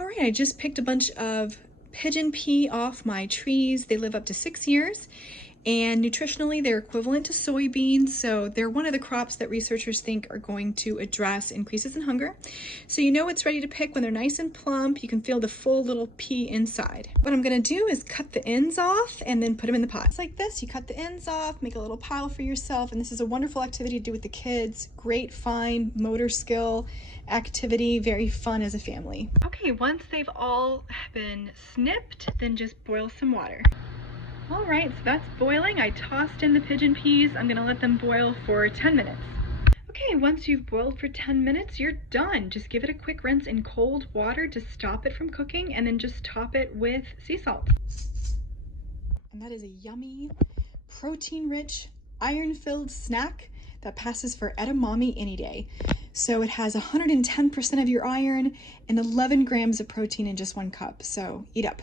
All right, I just picked a bunch of pigeon pea off my trees. They live up to 6 years, and nutritionally they're equivalent to soybeans, so they're one of the crops that researchers think are going to address increases in hunger. So you know it's ready to pick when they're nice and plump. You can feel the full little pea inside. What I'm gonna do is cut the ends off and then put them in the pot. It's like this. You cut the ends off, make a little pile for yourself, and this is a wonderful activity to do with the kids. Great fine motor skill activity, very fun as a family. Okay, once they've all been snipped, then just boil some water. All right, so that's boiling. I tossed in the pigeon peas. I'm gonna let them boil for 10 minutes. Okay, once you've boiled for 10 minutes, you're done. Just give it a quick rinse in cold water to stop it from cooking, and then just top it with sea salt. And that is a yummy, protein-rich, iron-filled snack that passes for edamame any day. So it has 110% of your iron and 11 grams of protein in just 1 cup. So eat up.